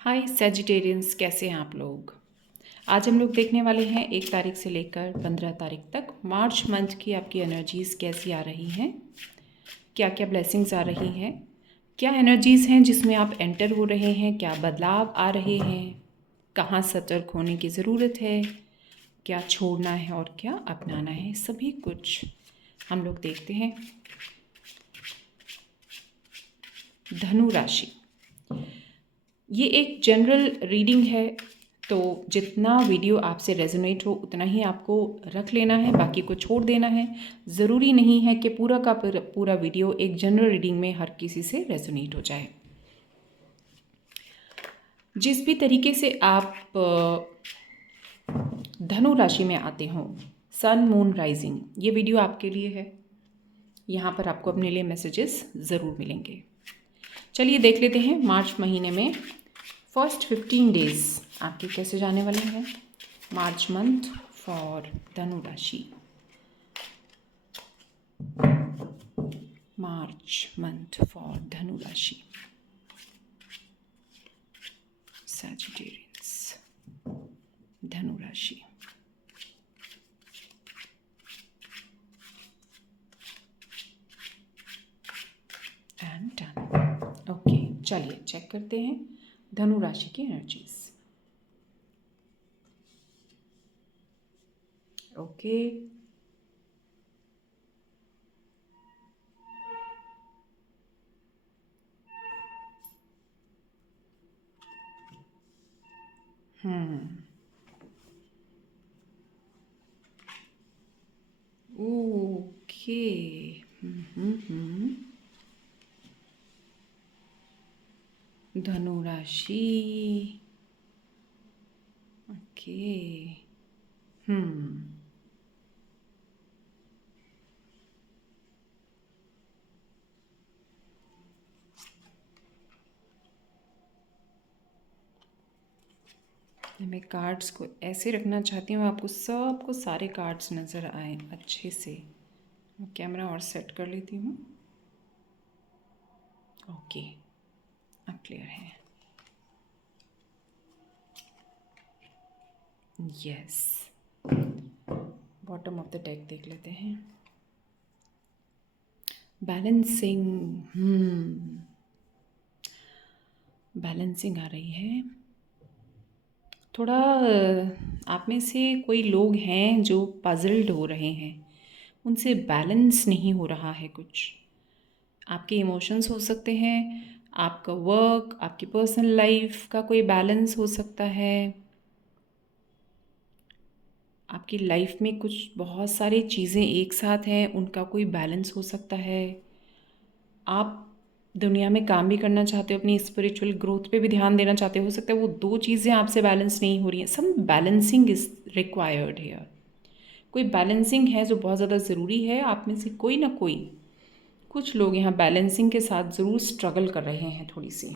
हाय Sagittarians, कैसे हैं आप लोग। आज हम लोग देखने वाले हैं 1 तारीख से लेकर 15 तारीख तक मार्च मंथ की आपकी एनर्जीज़ कैसी आ रही हैं, क्या क्या ब्लेसिंग्स आ रही हैं, क्या एनर्जीज़ हैं जिसमें आप एंटर हो रहे हैं, क्या बदलाव आ रहे हैं, कहाँ सतर्क होने की ज़रूरत है, क्या छोड़ना है और क्या अपनाना है, सभी कुछ हम लोग देखते हैं। धनु राशि, ये एक जनरल रीडिंग है, तो जितना वीडियो आपसे रेजोनेट हो उतना ही आपको रख लेना है, बाकी को छोड़ देना है। ज़रूरी नहीं है कि पूरा का पूरा वीडियो एक जनरल रीडिंग में हर किसी से रेजोनेट हो जाए। जिस भी तरीके से आप धनु राशि में आते हो, सन मून राइजिंग, ये वीडियो आपके लिए है। यहाँ पर आपको अपने लिए मैसेजेस ज़रूर मिलेंगे। चलिए देख लेते हैं मार्च महीने में फर्स्ट 15 डेज आपके कैसे जाने वाले हैं। मार्च मंथ फॉर धनु राशि, मार्च मंथ फॉर धनु राशि, सैजिटेरियंस, धनु राशि। And done. ओके, चलिए चेक करते हैं धनु राशि की एनर्जीज। ओके, ओके, धनु राशि। ओके, मैं कार्ड्स को ऐसे रखना चाहती हूँ आपको सबको सारे कार्ड्स नज़र आए अच्छे से। मैं कैमरा और सेट कर लेती हूँ। ओके, अब क्लियर है। Yes, bottom of the deck देख लेते हैं। बैलेंसिंग, बैलेंसिंग आ रही है। थोड़ा आप में से कोई लोग हैं जो पजल्ड हो रहे हैं, उनसे बैलेंस नहीं हो रहा है कुछ। आपके इमोशंस हो सकते हैं, आपका वर्क, आपकी पर्सनल लाइफ का कोई बैलेंस हो सकता है। आपकी लाइफ में कुछ बहुत सारी चीज़ें एक साथ हैं, उनका कोई बैलेंस हो सकता है। आप दुनिया में काम भी करना चाहते हो, अपनी स्पिरिचुअल ग्रोथ पे भी ध्यान देना चाहते हो सकता है वो दो चीज़ें आपसे बैलेंस नहीं हो रही हैं। सम बैलेंसिंग इज़ रिक्वायर्ड हियर। कोई बैलेंसिंग है जो बहुत ज़्यादा ज़रूरी है। आप में से कोई ना कोई, कुछ लोग यहाँ बैलेंसिंग के साथ ज़रूर स्ट्रगल कर रहे हैं थोड़ी सी।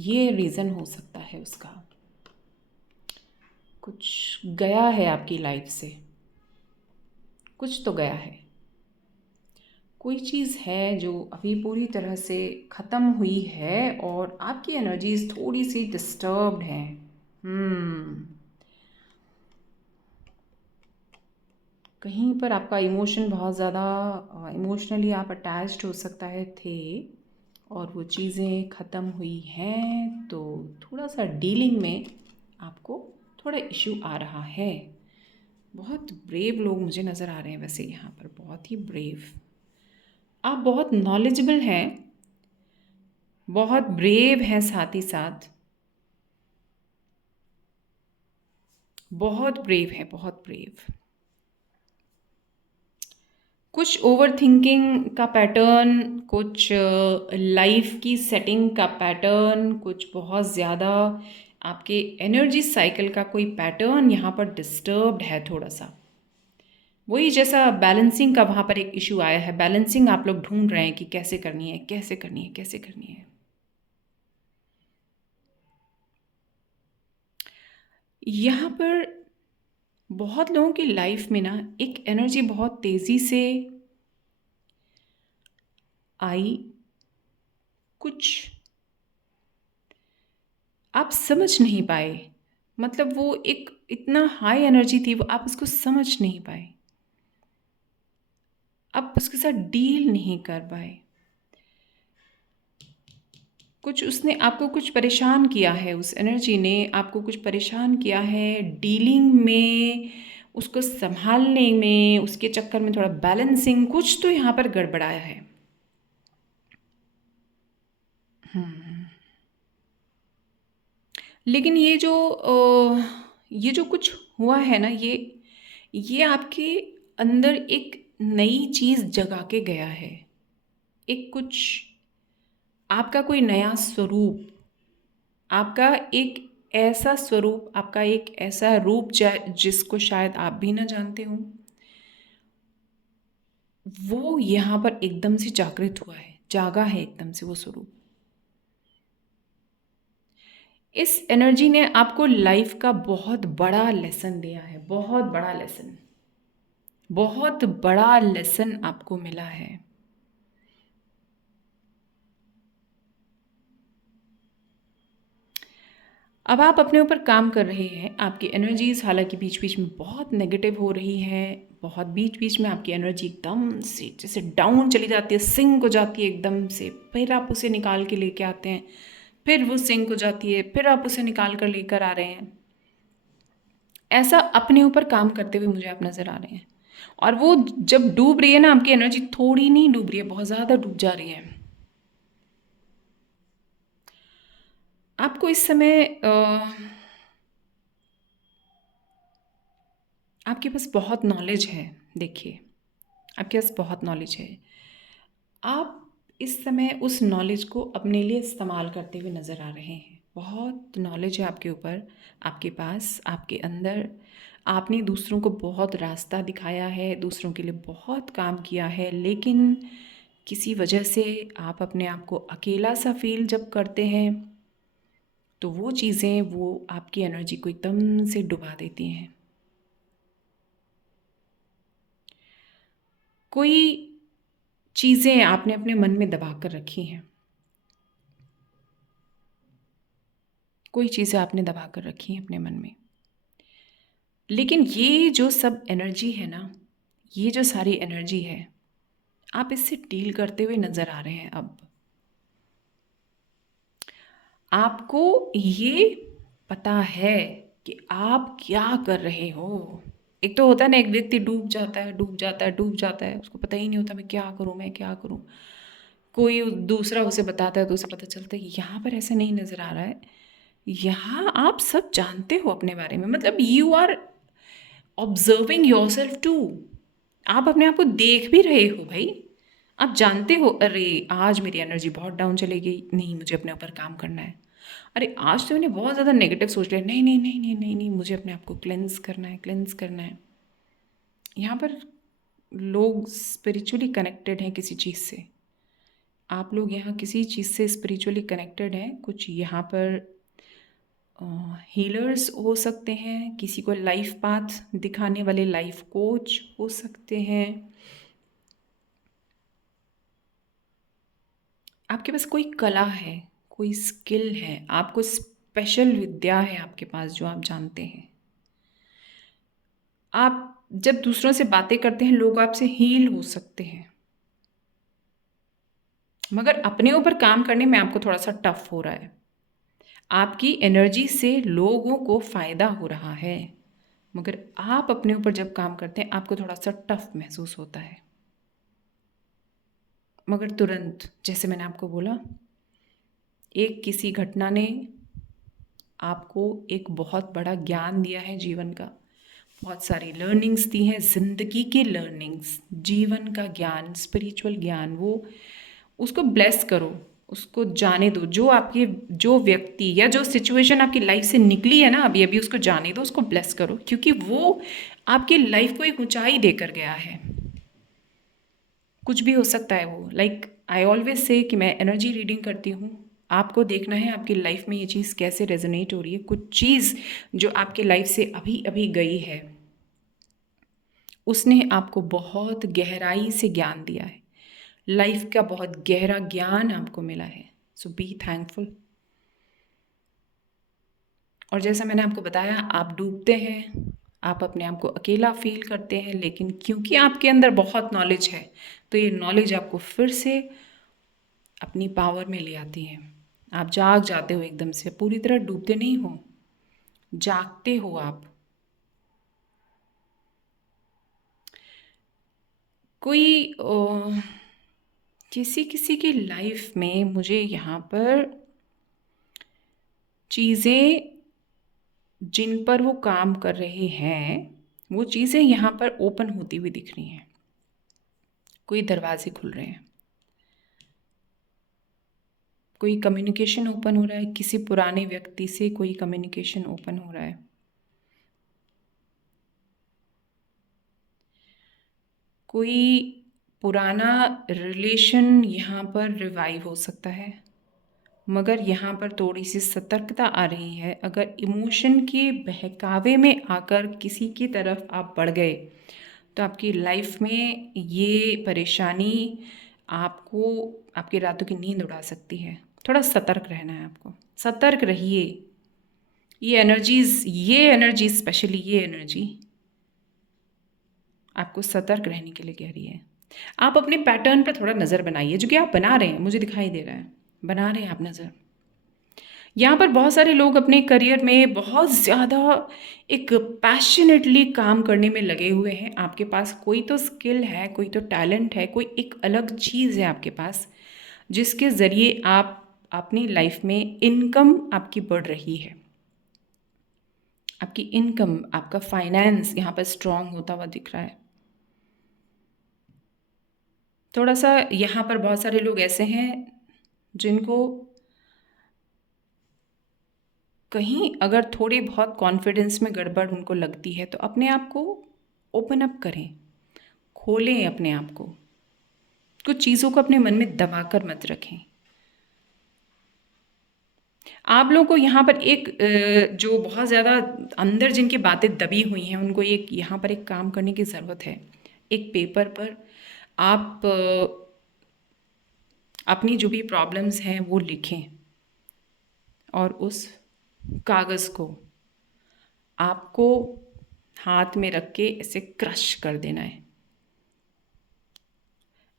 ये रीज़न हो सकता है उसका। कुछ गया है आपकी लाइफ से, कुछ तो गया है। कोई चीज़ है जो अभी पूरी तरह से ख़त्म हुई है और आपकी एनर्जीज थोड़ी सी डिस्टर्ब्ड हैं। कहीं पर आपका इमोशन बहुत ज़्यादा इमोशनली आप अटैच्ड हो सकता है थे, और वो चीज़ें ख़त्म हुई हैं, तो थोड़ा सा डीलिंग में आपको थोड़ा इशू आ रहा है। बहुत ब्रेव लोग मुझे नज़र आ रहे हैं वैसे यहाँ पर, बहुत ही ब्रेव। आप बहुत नॉलेजेबल हैं, बहुत ब्रेव हैं, साथ ही साथ बहुत ब्रेव है, बहुत ब्रेव। कुछ ओवर थिंकिंग का पैटर्न, कुछ लाइफ की सेटिंग का पैटर्न, कुछ बहुत ज़्यादा आपके एनर्जी साइकिल का कोई पैटर्न यहाँ पर डिस्टर्ब्ड है थोड़ा सा। वही जैसा बैलेंसिंग का वहाँ पर एक इशू आया है, बैलेंसिंग आप लोग ढूंढ रहे हैं कि कैसे करनी है, कैसे करनी है, कैसे करनी है। यहाँ पर बहुत लोगों की लाइफ में ना एक एनर्जी बहुत तेज़ी से आई, कुछ आप समझ नहीं पाए, मतलब वो एक इतना हाई एनर्जी थी, वो आप उसको समझ नहीं पाए, आप उसके साथ डील नहीं कर पाए। कुछ उसने आपको कुछ परेशान किया है, उस एनर्जी ने आपको कुछ परेशान किया है डीलिंग में, उसको संभालने में, उसके चक्कर में थोड़ा बैलेंसिंग, कुछ तो यहाँ पर गड़बड़ाया है। लेकिन ये जो कुछ हुआ है ना, ये आपके अंदर एक नई चीज़ जगा के गया है। एक कुछ आपका कोई नया स्वरूप, आपका एक ऐसा स्वरूप, आपका एक ऐसा रूप जिसको शायद आप भी ना जानते हो, वो यहाँ पर एकदम से जागृत हुआ है, जागा है एकदम से वो स्वरूप। इस एनर्जी ने आपको लाइफ का बहुत बड़ा लेसन दिया है, बहुत बड़ा लेसन, बहुत बड़ा लेसन आपको मिला है। अब आप अपने ऊपर काम कर रहे हैं। आपकी एनर्जीज हालांकि बीच बीच में बहुत नेगेटिव हो रही है, बहुत बीच बीच में आपकी एनर्जी एकदम से जैसे डाउन चली जाती है, सिंक हो जाती है एकदम से, फिर आप उसे निकाल के लेके आते हैं, फिर वो सिंक हो जाती है, फिर आप उसे निकाल कर लेकर आ रहे हैं। ऐसा अपने ऊपर काम करते हुए मुझे आप नज़र आ रहे हैं। और वो जब डूब रही है ना, आपकी एनर्जी थोड़ी नहीं डूब रही है, बहुत ज़्यादा डूब जा रही है। आपको इस समय आपके पास बहुत नॉलेज है। देखिए, आपके पास बहुत नॉलेज है। आप इस समय उस नॉलेज को अपने लिए इस्तेमाल करते हुए नज़र आ रहे हैं। बहुत नॉलेज है आपके ऊपर, आपके पास, आपके अंदर। आपने दूसरों को बहुत रास्ता दिखाया है, दूसरों के लिए बहुत काम किया है, लेकिन किसी वजह से आप अपने आप को अकेला सा फील जब करते हैं, तो वो चीज़ें वो आपकी एनर्जी को एकदम से डुबा देती हैं। कोई चीज़ें आपने अपने मन में दबा कर रखी हैं, कोई चीज़ें आपने दबा कर रखी हैं अपने मन में। लेकिन ये जो सब एनर्जी है ना, ये जो सारी एनर्जी है, आप इससे डील करते हुए नज़र आ रहे हैं। अब आपको ये पता है कि आप क्या कर रहे हो। एक तो होता है ना, एक व्यक्ति डूब जाता है, डूब जाता है, डूब जाता है, उसको पता ही नहीं होता मैं क्या करूँ, मैं क्या करूँ। कोई दूसरा उसे बताता है तो उसे पता चलता है। यहाँ पर ऐसा नहीं नज़र आ रहा है। यहाँ आप सब जानते हो अपने बारे में, मतलब you are observing yourself too. आप अपने आप को देख भी रहे हो भाई। आप जानते हो, अरे आज मेरी एनर्जी बहुत डाउन चली गई, नहीं मुझे अपने ऊपर काम करना है। अरे आज तो मैंने बहुत ज़्यादा नेगेटिव सोच लिया, नहीं नहीं नहीं नहीं नहीं नहीं, मुझे अपने आप को क्लेंस करना है, क्लेंस करना है। यहाँ पर लोग स्पिरिचुअली कनेक्टेड हैं किसी चीज़ से। आप लोग यहाँ किसी चीज़ से स्पिरिचुअली कनेक्टेड हैं। कुछ यहाँ पर हीलर्स हो सकते हैं, किसी को लाइफ पाथ दिखाने वाले लाइफ कोच हो सकते हैं। आपके पास कोई कला है, कोई स्किल है, आपको स्पेशल विद्या है आपके पास जो आप जानते हैं। आप जब दूसरों से बातें करते हैं, लोग आपसे हील हो सकते हैं, मगर अपने ऊपर काम करने में आपको थोड़ा सा टफ हो रहा है। आपकी एनर्जी से लोगों को फ़ायदा हो रहा है, मगर आप अपने ऊपर जब काम करते हैं आपको थोड़ा सा टफ महसूस होता है। मगर तुरंत, जैसे मैंने आपको बोला, एक किसी घटना ने आपको एक बहुत बड़ा ज्ञान दिया है जीवन का, बहुत सारी लर्निंग्स दी हैं, ज़िंदगी की लर्निंग्स, जीवन का ज्ञान, स्पिरिचुअल ज्ञान। वो उसको ब्लेस करो, उसको जाने दो। जो आपके, जो व्यक्ति या जो सिचुएशन आपकी लाइफ से निकली है ना अभी अभी, उसको जाने दो, उसको ब्लेस करो, क्योंकि वो आपकी लाइफ को एक ऊंचाई देकर गया है। कुछ भी हो सकता है वो। लाइक आई ऑलवेज से कि मैं एनर्जी रीडिंग करती हूँ, आपको देखना है आपकी लाइफ में ये चीज़ कैसे रेजोनेट हो रही है। कुछ चीज़ जो आपकी लाइफ से अभी अभी गई है, उसने आपको बहुत गहराई से ज्ञान दिया है, लाइफ का बहुत गहरा ज्ञान आपको मिला है। सो बी थैंकफुल। और जैसा मैंने आपको बताया, आप डूबते हैं, आप अपने आप को अकेला फील करते हैं, लेकिन क्योंकि आपके अंदर बहुत नॉलेज है, तो ये नॉलेज आपको फिर से अपनी पावर में ले आती है। आप जाग जाते हो, एकदम से पूरी तरह डूबते नहीं हो, जागते हो आप। कोई किसी किसी की लाइफ में मुझे यहाँ पर चीज़ें जिन पर वो काम कर रहे हैं, वो चीज़ें यहाँ पर ओपन होती हुई दिख रही हैं। कोई दरवाजे खुल रहे हैं, कोई कम्युनिकेशन ओपन हो रहा है, किसी पुराने व्यक्ति से कोई कम्युनिकेशन ओपन हो रहा है। कोई पुराना रिलेशन यहाँ पर रिवाइव हो सकता है, मगर यहाँ पर थोड़ी सी सतर्कता आ रही है। अगर इमोशन के बहकावे में आकर किसी की तरफ आप बढ़ गए, तो आपकी लाइफ में ये परेशानी आपको आपकी रातों की नींद उड़ा सकती है। थोड़ा सतर्क रहना है आपको, सतर्क रहिए। ये एनर्जी स्पेशली ये एनर्जी आपको सतर्क रहने के लिए कह रही है। आप अपने पैटर्न पर थोड़ा नज़र बनाइए, जो कि आप बना रहे हैं, मुझे दिखाई दे रहा है, बना रहे हैं आप नज़र। यहाँ पर बहुत सारे लोग अपने करियर में बहुत ज़्यादा एक पैशनेटली काम करने में लगे हुए हैं। आपके पास कोई तो स्किल है, कोई तो टैलेंट है, कोई एक अलग चीज़ है आपके पास, जिसके ज़रिए आप अपनी लाइफ में इनकम आपकी बढ़ रही है। आपकी इनकम, आपका फाइनेंस यहाँ पर स्ट्रांग होता हुआ दिख रहा है। थोड़ा सा यहाँ पर बहुत सारे लोग ऐसे हैं जिनको कहीं अगर थोड़ी बहुत कॉन्फिडेंस में गड़बड़ उनको लगती है, तो अपने आप को ओपन अप करें, खोलें अपने आप को। कुछ चीज़ों को अपने मन में दबा कर मत रखें। आप लोगों को यहाँ पर एक जो बहुत ज़्यादा अंदर जिनकी बातें दबी हुई हैं, उनको एक यहाँ पर एक काम करने की ज़रूरत है। एक पेपर पर आप अपनी जो भी प्रॉब्लम्स हैं वो लिखें, और उस कागज़ को आपको हाथ में रख के ऐसे क्रश कर देना है।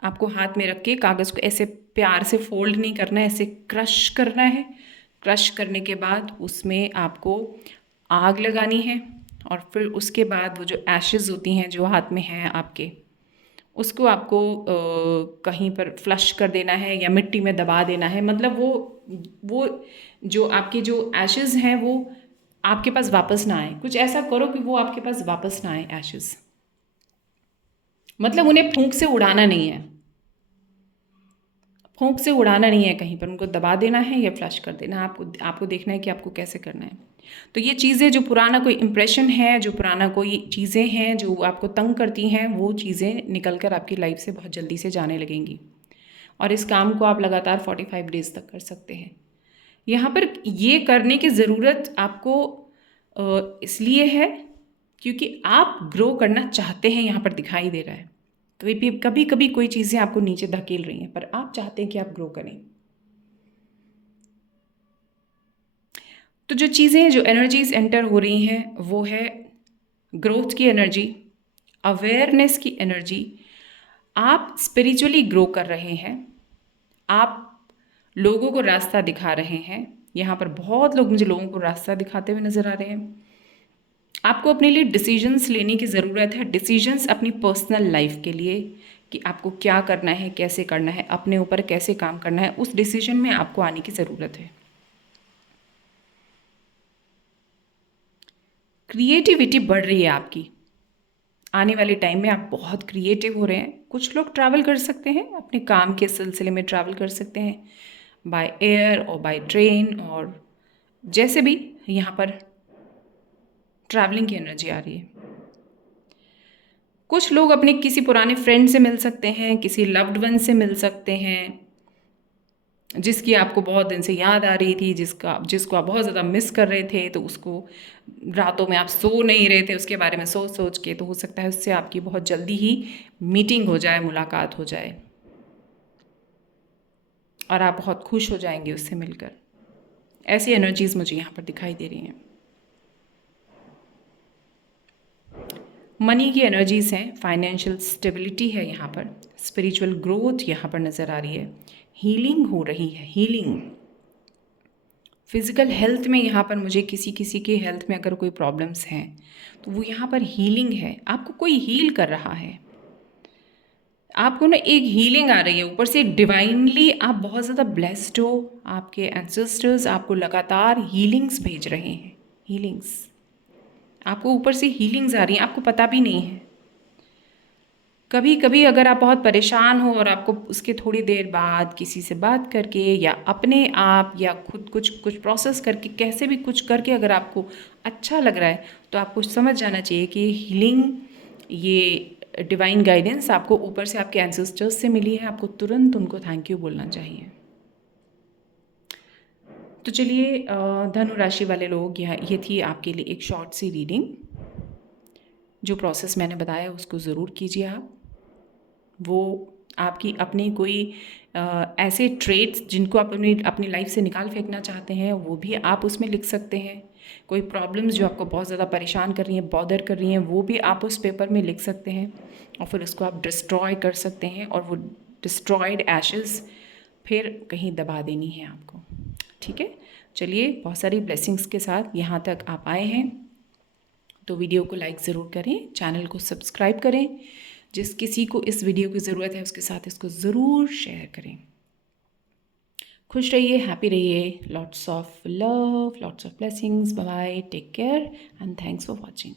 आपको हाथ में रख के कागज़ को ऐसे प्यार से फोल्ड नहीं करना है, ऐसे क्रश करना है। क्रश करने के बाद उसमें आपको आग लगानी है, और फिर उसके बाद वो जो एशेज़ होती हैं जो हाथ में हैं आपके, उसको आपको कहीं पर फ्लश कर देना है या मिट्टी में दबा देना है। मतलब वो जो आपके जो एशेज़ हैं वो आपके पास वापस ना आए। कुछ ऐसा करो कि वो आपके पास वापस ना आए एशेज़। मतलब उन्हें फूंक से उड़ाना नहीं है, फूंक से उड़ाना नहीं है, कहीं पर उनको दबा देना है या फ्लश कर देना है। आपको देखना है कि आपको कैसे करना है। तो ये चीज़ें, जो पुराना कोई इम्प्रेशन है, जो पुराना कोई चीज़ें हैं जो आपको तंग करती हैं, वो चीज़ें निकल कर आपकी लाइफ से बहुत जल्दी से जाने लगेंगी। और इस काम को आप लगातार 45 डेज़ तक कर सकते हैं। यहाँ पर ये करने की ज़रूरत आपको इसलिए है क्योंकि आप ग्रो करना चाहते हैं, यहाँ पर दिखाई दे रहा है। कभी कभी कोई चीज़ें आपको नीचे धकेल रही हैं, पर आप चाहते हैं कि आप ग्रो करें। तो जो चीज़ें, जो एनर्जीज एंटर हो रही हैं, वो है ग्रोथ की एनर्जी, अवेयरनेस की एनर्जी। आप स्पिरिचुअली ग्रो कर रहे हैं, आप लोगों को रास्ता दिखा रहे हैं। यहाँ पर बहुत लोग मुझे लोगों को रास्ता दिखाते हुए नज़र आ रहे हैं। आपको अपने लिए डिसीजंस लेने की ज़रूरत है, डिसीजंस अपनी पर्सनल लाइफ के लिए, कि आपको क्या करना है, कैसे करना है, अपने ऊपर कैसे काम करना है, उस डिसीजन में आपको आने की ज़रूरत है। क्रिएटिविटी बढ़ रही है आपकी। आने वाले टाइम में आप बहुत क्रिएटिव हो रहे हैं। कुछ लोग ट्रैवल कर सकते हैं, अपने काम के सिलसिले में ट्रैवल कर सकते हैं, बाय एयर और बाय ट्रेन, और जैसे भी यहाँ पर ट्रैवलिंग की एनर्जी आ रही है। कुछ लोग अपने किसी पुराने फ्रेंड से मिल सकते हैं, किसी लव्ड वन से मिल सकते हैं, जिसकी आपको बहुत दिन से याद आ रही थी, जिसको आप बहुत ज़्यादा मिस कर रहे थे, तो उसको रातों में आप सो नहीं रहे थे, उसके बारे में सोच सोच के, तो हो सकता है उससे आपकी बहुत जल्दी ही मीटिंग हो जाए, मुलाकात हो जाए, और आप बहुत खुश हो जाएंगे उससे मिलकर। ऐसी एनर्जीज़ मुझे यहाँ पर दिखाई दे रही हैं। मनी की एनर्जीज़ हैं, फाइनेंशियल स्टेबिलिटी है यहाँ पर, स्पिरिचुअल ग्रोथ यहाँ पर नज़र आ रही है, हीलिंग हो रही है, हीलिंग। फिज़िकल हेल्थ में यहाँ पर मुझे किसी किसी के हेल्थ में अगर कोई प्रॉब्लम्स हैं तो वो यहाँ पर हीलिंग है, आपको कोई हील कर रहा है, आपको ना एक हीलिंग आ रही है ऊपर से डिवाइनली, आप बहुत ज़्यादा ब्लेस्ड हो, आपके एंसेस्टर्स आपको लगातार हीलिंग्स भेज रहे हैं, हीलिंग्स, आपको ऊपर से हीलिंग्स आ रही हैं, आपको पता भी नहीं है। कभी कभी अगर आप बहुत परेशान हो और आपको उसके थोड़ी देर बाद किसी से बात करके या अपने आप या खुद कुछ कुछ प्रोसेस करके कैसे भी कुछ करके अगर आपको अच्छा लग रहा है तो आपको समझ जाना चाहिए कि हीलिंग, ये डिवाइन गाइडेंस आपको ऊपर से आपके एंसेस्टर्स से मिली है, आपको तुरंत उनको थैंक यू बोलना चाहिए। तो चलिए धनु राशि वाले लोग, ये थी आपके लिए एक शॉर्ट सी रीडिंग। जो प्रोसेस मैंने बताया उसको ज़रूर कीजिए आप। वो आपकी अपनी कोई ऐसे ट्रेट्स जिनको आप अपनी अपनी लाइफ से निकाल फेंकना चाहते हैं वो भी आप उसमें लिख सकते हैं। कोई प्रॉब्लम्स जो आपको बहुत ज़्यादा परेशान कर रही हैं, बॉदर कर रही हैं, वो भी आप उस पेपर में लिख सकते हैं और फिर उसको आप डिस्ट्रॉय कर सकते हैं और वो डिस्ट्रॉयड एशेस फिर कहीं दबा देनी है आपको। ठीक है, चलिए बहुत सारी ब्लेसिंग्स के साथ यहाँ तक आप आए हैं तो वीडियो को लाइक ज़रूर करें, चैनल को सब्सक्राइब करें, जिस किसी को इस वीडियो की ज़रूरत है उसके साथ इसको ज़रूर शेयर करें। खुश रहिए, हैप्पी रहिए, lots of love, lots of blessings, bye bye, take care and thanks for watching.